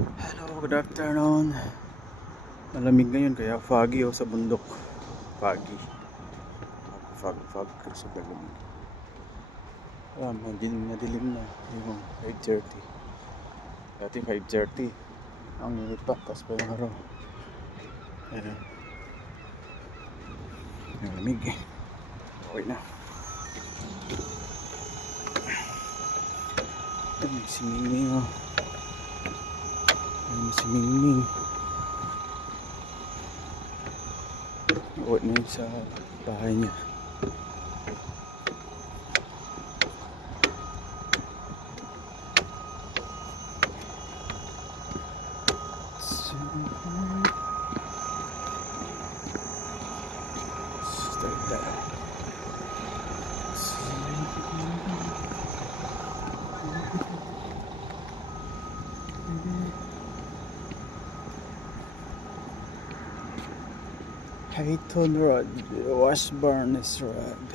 Hello, good afternoon. Malamig ngayon kaya foggy sa bundok. Foggy. Fog kasi malamig. Madilim na yung 5:30. Dati 5:30. Ang init pa, tapos pa yung araw. Ayan. Malamig eh. Okay na. Ayan, si Mingming oh. Ayan si Mingming. Uwi na yun sa bahay niya. Start that. Hayton Road, Washburn Road.